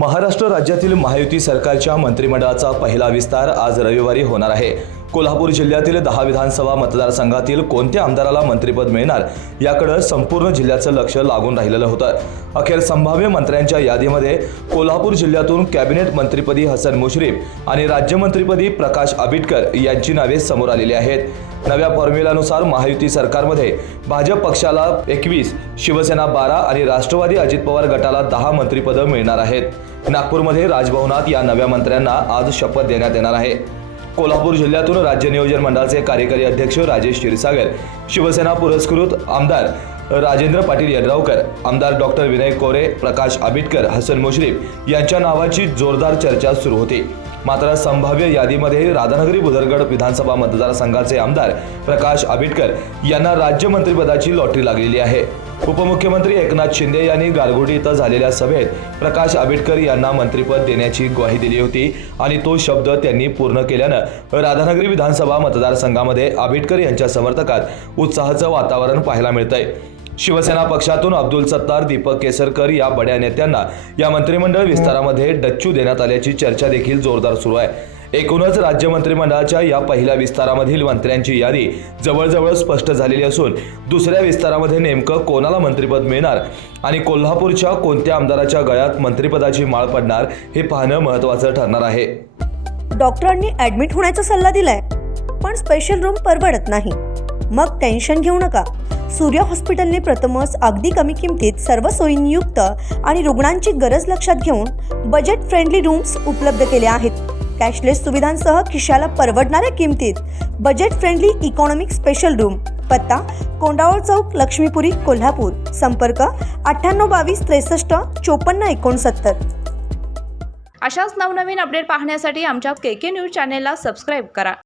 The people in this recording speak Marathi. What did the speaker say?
महाराष्ट्र राज्यातील महायुती सरकारच्या मंत्रिमंडळाचा पहिला विस्तार आज रविवारी होणार आहे। कोल्हापूर जिल्ह्यातील 10 विधानसभा मतदारसंघातील कोणत्या आमदाराला मंत्रिपद मिळणार याकडे संपूर्ण जिल्ह्याचं लक्ष लागून राहिलेलं होतं। अखेर संभाव्य मंत्र्यांच्या यादीमध्ये कोल्हापूर जिल्ह्यातून कॅबिनेट मंत्रिपदी हसन मुश्रीफ आणि राज्यमंत्रीपदी प्रकाश आबिटकर यांची नावे समोर आलेली आहेत। नव्या फॉर्म्युलानुसार महायुती सरकारमध्ये भाजप पक्षाला 21, शिवसेना 12 आणि राष्ट्रवादी अजित पवार गटाला 10 मंत्रिपदं मिळणार आहेत। नागपूरमध्ये राजभवनात या नव्या मंत्र्यांना आज शपथ देण्यात येणार आहे। कोल्हापूर जिल्ह्यातून राज्य नियोजन मंडळाचे कार्यकारी अध्यक्ष राजेश क्षीरसागर, शिवसेना पुरस्कृत आमदार राजेंद्र पाटील यड्रावकर, आमदार डॉक्टर विनय कोरे, प्रकाश आबिटकर, हसन मुश्रीफ यांच्या नावाची जोरदार चर्चा सुरू होती। मात्र संभाव्य यादीमध्ये राधानगरी बुदरगड विधानसभा मतदारसंघाचे आमदार प्रकाश आबिटकर यांना राज्यमंत्रीपदाची लॉटरी लागलेली आहे। उपमुख्यमंत्री एकनाथ शिंदे यांनी गारगोटी इथं झालेल्या सभेत प्रकाश आबिटकर यांना मंत्रिपद देण्याची ग्वाही दिली होती आणि तो शब्द त्यांनी पूर्ण केल्यानं राधानगरी विधानसभा मतदारसंघामध्ये आबिटकर यांच्या समर्थकात उत्साहाचं वातावरण पाहायला मिळतंय। शिवसेना पक्षातून अब्दुल सत्तार, दीपक केसरकर या बड्या नेत्यांना या मंत्रिमंडळ विस्तारामध्ये डच्चू देण्यात आल्याची चर्चा देखील जोरदार सुरू आहे। एकूणच राज्य मंत्रिमंडळाच्या या पहिल्या विस्तारामधील मंत्र्यांची यादी जवळजवळ स्पष्ट झालेली असून दुसऱ्या विस्तारामध्ये नेमकं कोणाला मंत्रिपद मिळणार आणि कोल्हापूरच्या कोणत्या आमदाराच्या गळ्यात मंत्रिपदाची माळ पडणार हे पाहणं महत्त्वाचं ठरणार आहे। डॉक्टरांनी ॲडमिट होण्याचा सल्ला दिलाय, पण स्पेशल रूम परवडत नाही। मग टेन्शन घेऊ नका। सूर्य हॉस्पिटलने प्रथमच अगदी कमी किमतीत सर्व सोयींयुक्त आणि रुग्णांची गरज लक्षात घेऊन बजेट फ्रेंडली रूम्स उपलब्ध केले आहेत। कॅशलेस सुविधांसह खिशाला परवडणाऱ्या किमतीत budget friendly economic special room. पत्ता कोंडावळ चौक, लक्ष्मीपुरी, कोल्हापूर। संपर्क 9822 63 54 69। अशाच नवनवीन अपडेट पाहण्यासाठी आमच्या KK न्यूज चॅनेलला सबस्क्राईब करा।